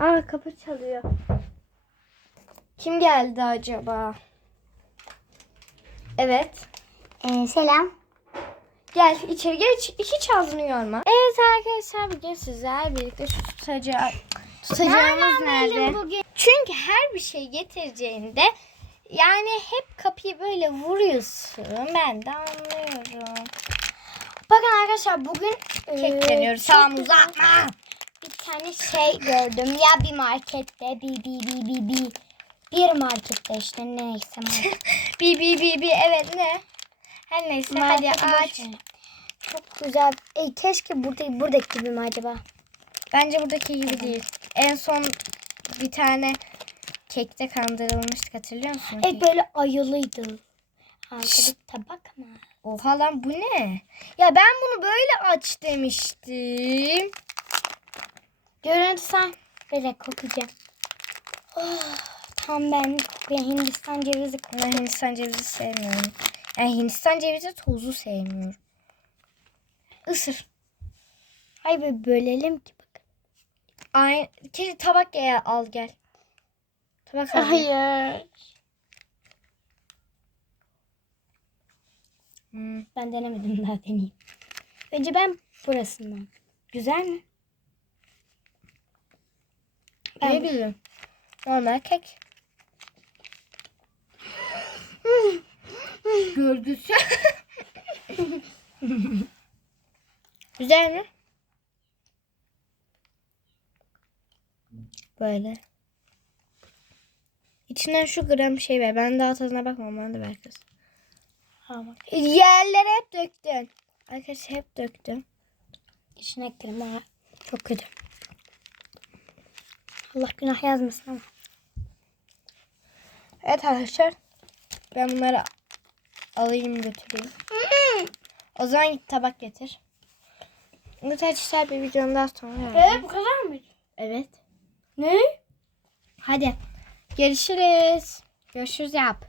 Aa kapı çalıyor. Kim geldi acaba? Evet. Ee, selam. Gel içeri geç. Hiç ağzını yorma. Evet arkadaşlar bugün sizlerle birlikte şu tutacağı, tutacağımız nerede? bugün? Çünkü her bir şey getireceğinde yani hep kapıyı böyle vuruyorsun. Ben de anlıyorum. Bakın arkadaşlar bugün Kek ee, deniyoruz. çok Tamam uzatma. Bir tane şey gördüm ya bir markette bir bir bir bir bir bir markette işte neyse market. Bi bi bi bi evet ne? Her neyse hadi aç. Çok güzel. E, keşke burada buradaki gibi mi acaba? Bence buradaki gibi değil. En son bir tane kekte kandırılmıştık hatırlıyor musun? Evet böyle ayılıydı. Arkada tabak mı? Oha lan bu ne? Ya ben bunu böyle aç demiştim. Görüntüsen böyle kokacağım. Oh, tam ben kokuyor Hindistan cevizi kokuyor. Ben Hindistan cevizi sevmiyorum. Yani Hindistan cevizi tozu sevmiyorum. Isır. Ay böyle bölelim ki bakın. Ay, keşke tabak ya al gel. Tabak al. Hayır. Hmm. Ben denemedim daha deneyeyim. Önce ben burasından. Güzel mi? Ben- Ne bileyim. Normal kek. Görgüsü. Güzel mi? Böyle. İçinden şu gram şey ver. Ben daha tadına bakmam. Bana da ver kız. Ha bak. Yerlere hep döktün. Arkadaşlar hep döktüm. İçine ha. Çok kötü. Allah günah yazmasın ama. Evet arkadaşlar. Ben bunları alayım götüreyim. O zaman git tabak getir. Bu arkadaşlar bir videonun daha sonra. bu kadar mı? Evet. Ne? Hadi. Görüşürüz. Görüşürüz yap.